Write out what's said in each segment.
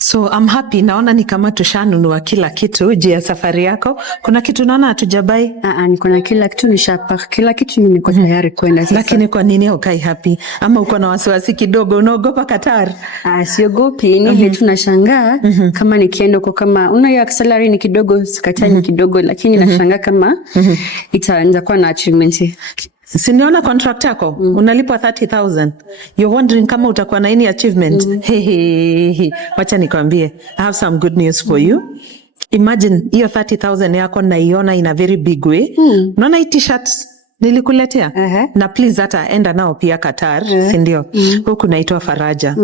So I'm happy, naona ni kama tushanunua kila kitu juu ya safari yako. Kuna kitu naona hatujabai? Niko na kila kitu, nishapaka kila kitu, niko tayari kwenda sasa. Lakini kwa nini ukai happy? Ama uko na wasiwasi kidogo, unaogopa Qatar? Siogopi, ni tunashangaa kama nikienda huko, kama una salary ni kidogo, sikatai ni kidogo, lakini nashangaa kama itaanza kuwa na achievement. Siniona contract yako, unalipwa 30,000. You're wondering kama utakuwa na any achievement. Wacha nikwambie, I have some good news for you. Imagine hiyo 30,000 yako naiona in a very big way. Unaona hii t-shirts nilikuletea? Na please hata enda nao pia Qatar, si ndio? Huku naitwa Faraja.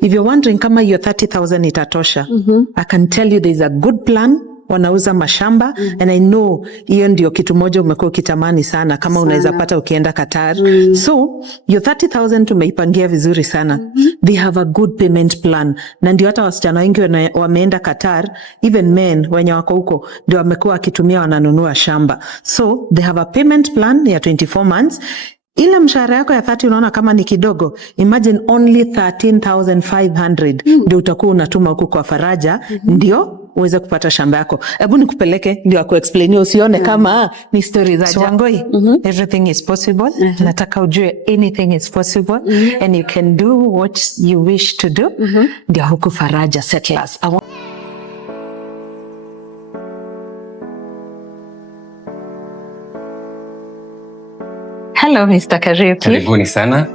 If you're wondering kama hiyo 30,000 itatosha, I can tell you there is a good plan. Wanauza mashamba and I know hiyo ndio kitu moja umekuwa ukitamani sana kama unaweza pata ukienda Qatar. So your 30,000 tumeipangia vizuri sana. They have a good payment plan. Na ndio hata wasichana wengi wameenda Qatar, even men wenye wako huko ndio wamekuwa wakitumia wananunua shamba. So they have a payment plan ya 24 months. Ile mshahara yako ya 30 unaona kama ni kidogo, imagine only 13,500 ndio utakuwa unatuma huko kwa Faraja ndio uweze kupata shamba yako. Hebu nikupeleke ndio akuexplain, usione kama ni story za Jangoi. Everything is possible. Nataka ujue anything is possible and you can do what you wish to do. Ndio huko Faraja Settlers. Hello Mr. Kariuki. Karibuni sana.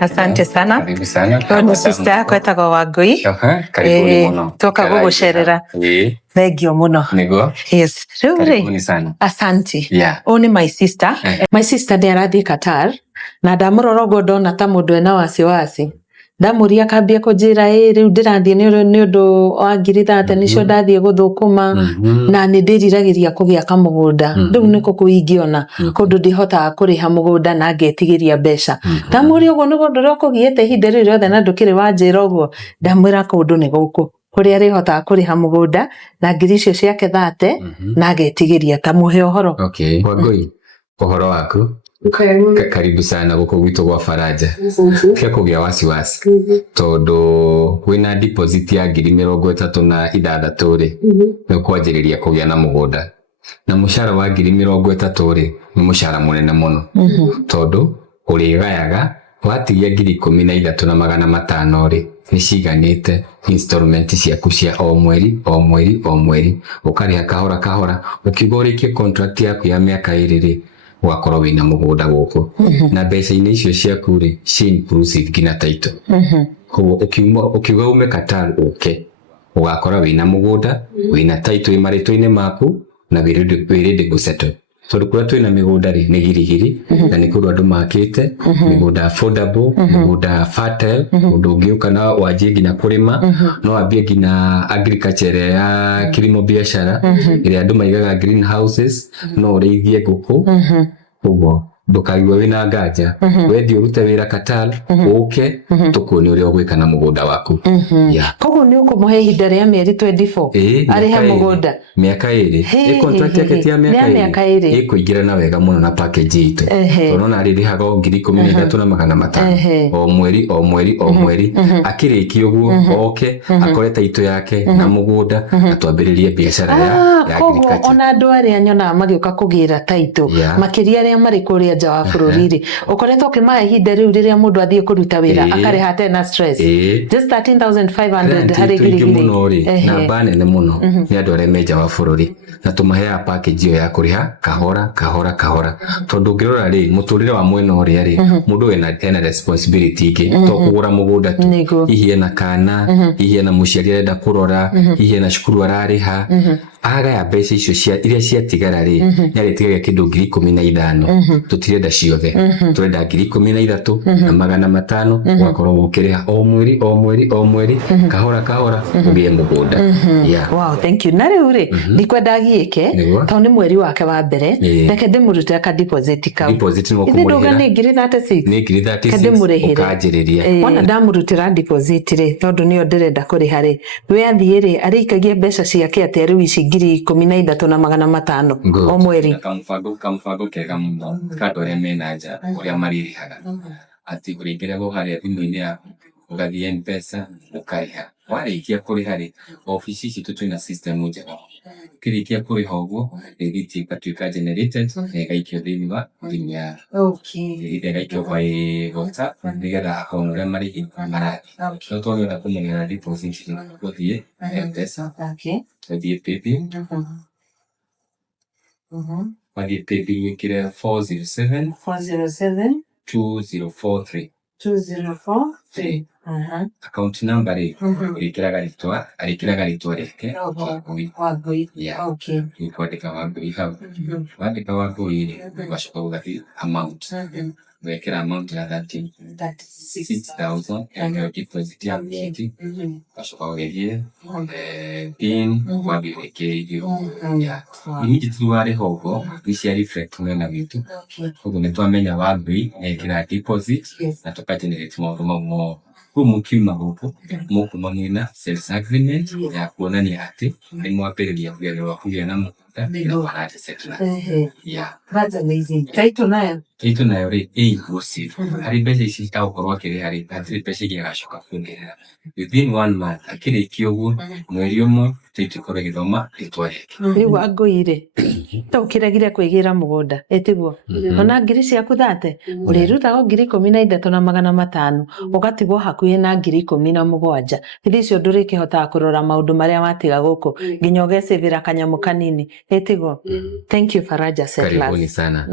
Asante sana. Karibu sana. Kwa ni sister yako etagwo Wangui. Karibuni muno. Toka gugucerera. Thengio muno. Nigo. Yes. Karibuni sana. Asante. Yeah. Oni my sister. My sister ndi arathi Qatar na ndamurora uguo ndona ta mundu ena wasiwasi. Ndamuria kambia kunjira riu ndirathie ni undu wa ngiri 30 nicio ndathie guthukuma na ni ndiriragiria kugia kamugunda riu niko kuingiona kundu ndihotaga kuriha mugunda na ngetigiria mbeca. Ndamuria uguo niguo ndura kugiete hinde riu riothe na ndukiri wanjira uguo, ndamwira kundu ni guku kuria rihotaga kuriha mugunda na ngiri icio ciake 30 na ngetigiria ta muhe uhoro. Okay, Wangui, uhoro waku? Karibu sana guko gwitu gwa Faraja. Kia kugia wasiwasi tondu wina deposit ya ngiri 36 ri ni kwanjiriria kugia na mugunda, na mushara wa ngiri 30 ri ni mushara munene muno tondu urigayaga watigia ngiri 13,500 ri ni ciganite installment ciaku cia o mweri ukariha kahora kahora. Ukigorikie contract yaku ya miaka 2 ri wakorwo wina mugunda guku na mbeca-inĩ icio ciaku ri ci inclusive gina title. Ukiuga ume Qatar uke ugakora wina mugunda wina title imaritwo-inĩ maku na wirinde gusettle. Tondu kuria twina migunda ri ni girigiri na ni kuru andu makite migunda affordable, migunda fertile, undu ungiuka na wanjie nginya kurima no ambie nginya agriculture ya kilimo biashara iria andu maigaga greenhouses, no ureithie nguku uguo ndukaiwe wina nganja wethi urute wira Qatar uke tukuone uria ugwika na mugunda waku. Koguo ni ukumuhe ihinda ria mieri 24 arihe mugunda miaka 2 contract yake ti ya miaka 2 ikuingira na wega muno na package itu unaona aririhaga ngiri 13,500 o mweri akiriki uguo oke akore taito yake na mugunda na twambiririe biashara ya agriculture. Koguo ona andu aria nyona magiuka kugira taito makiria aria mari kuria nja wa bururi ri ukoretwo ukimahe ihinda riu riria mundu athie kuruta wira akareha tena stress just 13,500 hari girigiri na banene muno ni andu aria menja wa bururi na tumahea package iyo ya kuriha kahora tondu ngirora ri muturire wa mwena uria ri mundu ena responsibility ingi to kugura mugunda tu, hihi ena kana, hihi ena muciari arenda kurora, hihi ena cukuru arariha agaya mbeca icio iria ciatigara ri yaritigaga kindu ngiri 15 tutirenda ciothe turenda ngiri 13,500 wakorwo gukiriha o mweri kahora ugie mugunda. Wow, thank you. Na riu ri nikwenda giike tondu ni mweri wake wa mbere reke ndimurute ka deposit kau. Deposit no kumurihira ni ngiri 36 ni ngiri 36 ukanjiriria ona ndamurutira deposit ri tondu niyo ndirenda kuriha ri we athie ri arikagie mbeca ciake atia riu ici ngiri 13,500 o mweri. Kamfago kega muno kadore menaja uria maririhaga ati kuringira go haria thimu-ini yaku ugathie M-Pesa ukariha Warĩkia kũrĩha rĩ, ofici citũ twĩna system njega. Ũkĩrĩkia kũrĩha ũguo, rĩthiti ĩgatuĩka generated na ĩgaikio thĩinĩ wa thimũ ya ĩgaikio by WhatsApp nĩgetha akaunti ũrĩa marĩhi marathiĩ. No twagĩrĩirwo kũmenyerera deposit gũthiĩ M-Pesa, ũthiĩ Paybill, wathiĩ Paybill wĩkĩre 407-2043. Account number rĩ, ũrĩkĩraga rĩtwa rĩake Wangui. Ũkwandĩka Wangui hau. Wandĩka Wangui rĩ, ũgacoka ũgathiĩ amount. Wekĩra amount ya 36,000 ya deposit ya mĩeri. Ũgacoka ũgĩthiĩ pin wambie wĩkĩre irio. Immediately warĩha ũguo, cia reflect mwena witũ. Ũguo nĩtwamenya Wangui nĩekĩra deposit na tũka-generate maũndũ mau mothe. Kũu mũkiuma gũkũ, mũkuma mwĩna sales agreement ya kuonania atĩ nĩmwambĩrĩria kũgĩa na mũgũnda na mũrate settle. That's amazing. Title nayo rĩ inclusive. Harĩ mbeca ici agũkorwo akĩrĩha rĩ, hatirĩ mbeca iria agacoka kuongerera. Within 1 month akĩrĩkia ũguo, mweri ũmwe title ĩkorwo ĩgĩthoma rĩtwa rĩake. rĩu Wangui rĩ, ta ũkĩregire kwĩgĩra mũgũnda ĩtiguo ona ngiri ciaku 30 ũrĩrutaga 13,500 ũgatigwo hakuhĩ na 17,000. Hĩndĩ icio ndũrĩkĩhotaga kũrora maũndũ marĩa watiga gũkũ nginya ũgecĩvĩra kanyamũ kanini ĩtiguo. Thank you Faraja Settlers. Karibuni sana.